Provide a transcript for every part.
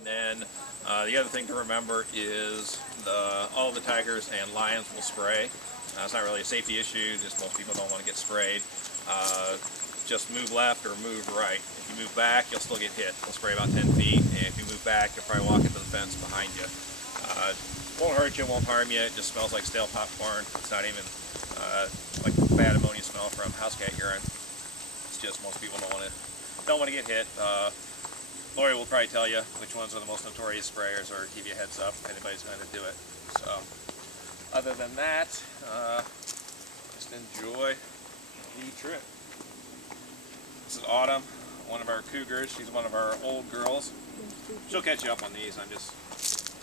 And then the other thing to remember is all the tigers and lions will spray. It's not really a safety issue, just most people don't want to get sprayed. Just move left or move right. If you move back, you'll still get hit. They'll spray about 10 feet, and if you move back, you'll probably walk into the fence behind you. Won't hurt you, won't harm you. It just smells like stale popcorn. It's not even like bad ammonia smell from house cat urine. It's just most people don't want to get hit. Lori will probably tell you which ones are the most notorious sprayers, or give you a heads up if anybody's going to do it. So, other than that, just enjoy the trip. This is Autumn, one of our cougars. She's one of our old girls. She'll catch you up on these. I'm just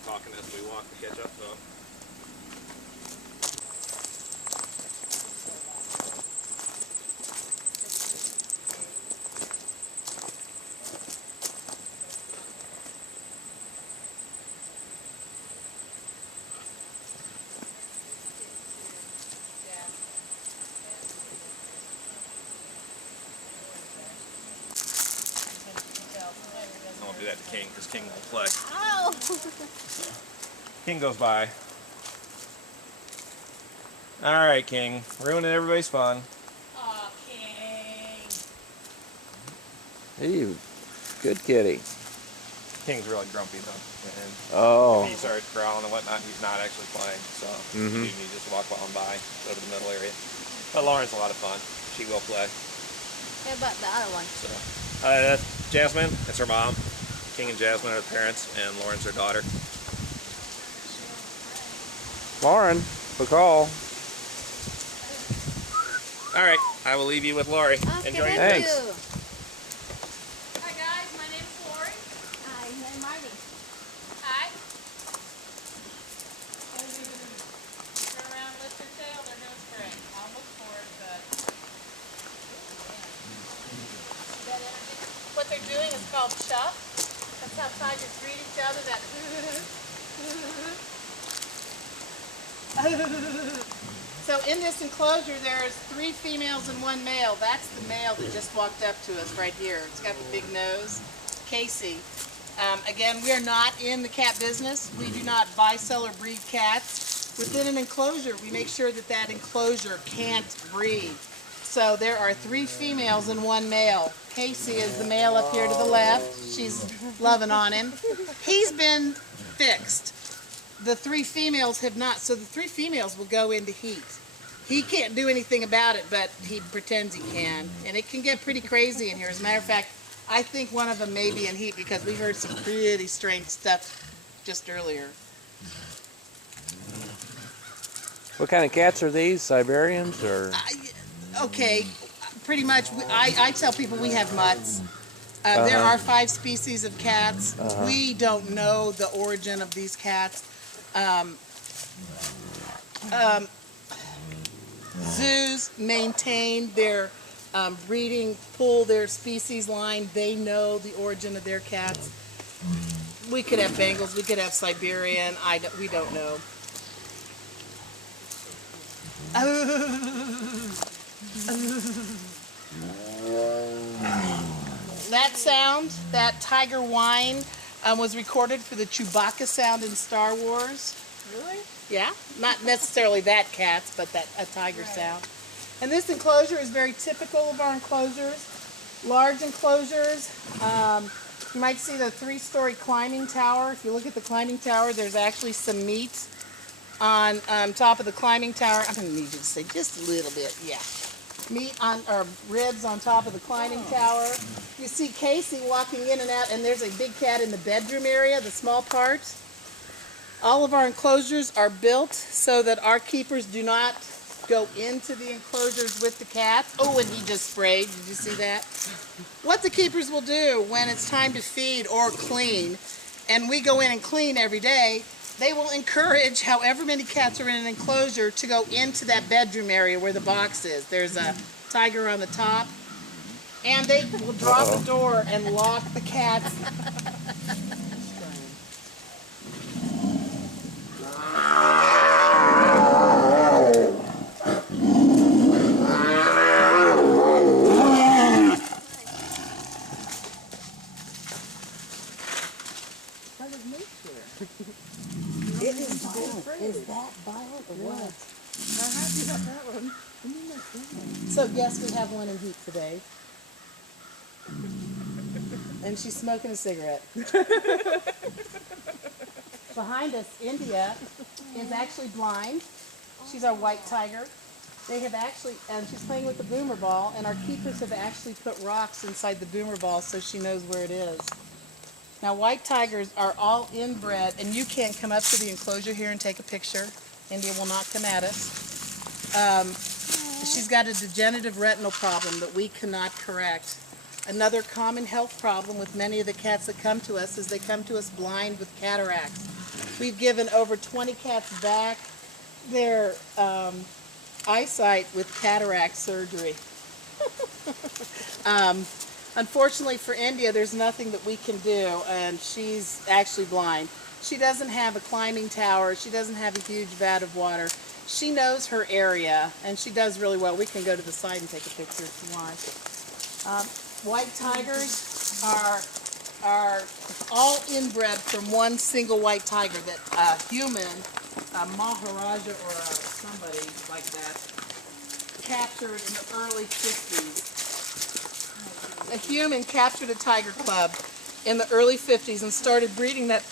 talking as we walk to catch up, so. I won't do that to King, because King will play. Ow! King goes by. Alright, King. Ruining everybody's fun. Aw, King. Hey, good kitty. King's really grumpy, though. And Oh. if he starts growling and whatnot, he's not actually playing. So you need to just walk on by, go to the middle area. But Lauren's a lot of fun. She will play. How about the other one? So, that's Jasmine. That's her mom. King and Jasmine are the parents, and Lauren's her daughter. Lauren, call. All right, I will leave you with Lori. Okay, Enjoy your thank Thanks. you. Hi guys, my name's Lori. Hi, I'm Marty. Hi. Turn around, lift their tail, they're no spray. I'll look for it, but that energy. What they're doing is called chuff. That's how tigers greet each other. That So in this enclosure, there's 3 females and 1 male. That's the male that just walked up to us right here. It's got the big nose, Casey. Again, we are not in the cat business. We do not buy, sell, or breed cats. Within an enclosure, we make sure that that enclosure can't breed. So there are 3 females and 1 male. Casey is the male up here to the left. She's loving on him. He's been fixed. The 3 females have not, so the 3 females will go into heat. He can't do anything about it, but he pretends he can. And it can get pretty crazy in here. As a matter of fact, I think one of them may be in heat because we heard some pretty strange stuff just earlier. What kind of cats are these? Siberians or? Okay, pretty much. I tell people we have mutts. There are 5 species of cats. We don't know the origin of these cats. Zoos maintain their breeding pool, their species line. They know the origin of their cats. We could have Bengals, we could have Siberian. We don't know. That sound, that tiger whine, was recorded for the Chewbacca sound in Star Wars. Really? Yeah, not necessarily that cat's, but a tiger sound. And this enclosure is very typical of our enclosures. Large enclosures. You might see the 3-story climbing tower. If you look at the climbing tower, there's actually some meat on top of the climbing tower. I'm going to need you to say just a little bit. Yeah. Meat on, or ribs on top of the climbing tower. You see Casey walking in and out, and there's a big cat in the bedroom area, the small part. All of our enclosures are built so that our keepers do not go into the enclosures with the cats. Oh, and he just sprayed. Did you see that? What the keepers will do when it's time to feed or clean, and we go in and clean every day, they will encourage however many cats are in an enclosure to go into that bedroom area where the box is. There's a tiger on the top, and they will draw the door and lock the cats. that violet or what? I'm happy about that one. So yes, we have one in heat today. And she's smoking a cigarette. Behind us, India is actually blind. She's our white tiger. They have actually, and she's playing with the boomer ball, and our keepers have actually put rocks inside the boomer ball so she knows where it is. Now, white tigers are all inbred, and you can't come up to the enclosure here and take a picture. India will not come at us. She's got a degenerative retinal problem that we cannot correct. Another common health problem with many of the cats that come to us is they come to us blind with cataracts. We've given over 20 cats back their eyesight with cataract surgery. Unfortunately for India, there's nothing that we can do, and she's actually blind. She doesn't have a climbing tower. She doesn't have a huge vat of water. She knows her area, and she does really well. We can go to the side and take a picture if you want. White tigers are all inbred from one single white tiger that a human, a Maharaja or somebody like that, captured in the early 50s. A human captured a tiger cub in the early 50s and started breeding that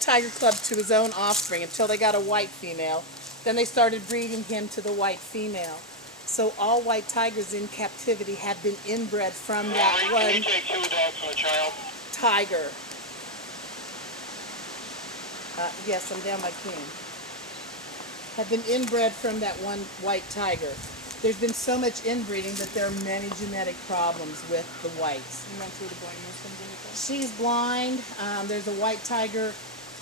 tiger cub to his own offspring until they got a white female. Then they started breeding him to the white female. So all white tigers in captivity have been inbred from that one Can you take 2 dogs from a child? tiger. Yes, I'm down by King. Have been inbred from that one white tiger. There's been so much inbreeding that there are many genetic problems with the whites. You mentioned the blindness comes into play. She's blind. There's a white tiger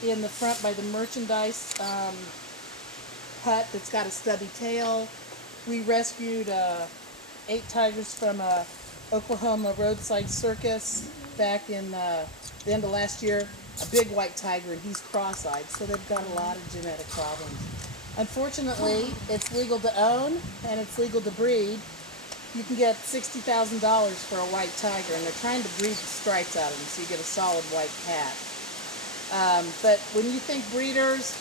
in the front by the merchandise hut that's got a stubby tail. We rescued 8 tigers from a Oklahoma roadside circus back in the end of last year. A big white tiger, and he's cross-eyed, so they've got a lot of genetic problems. Unfortunately, it's legal to own and it's legal to breed. You can get $60,000 for a white tiger, and they're trying to breed the stripes out of them so you get a solid white cat. But when you think breeders,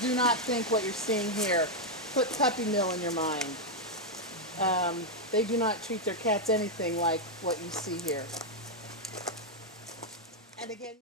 do not think what you're seeing here. Put puppy mill in your mind. They do not treat their cats anything like what you see here. And again,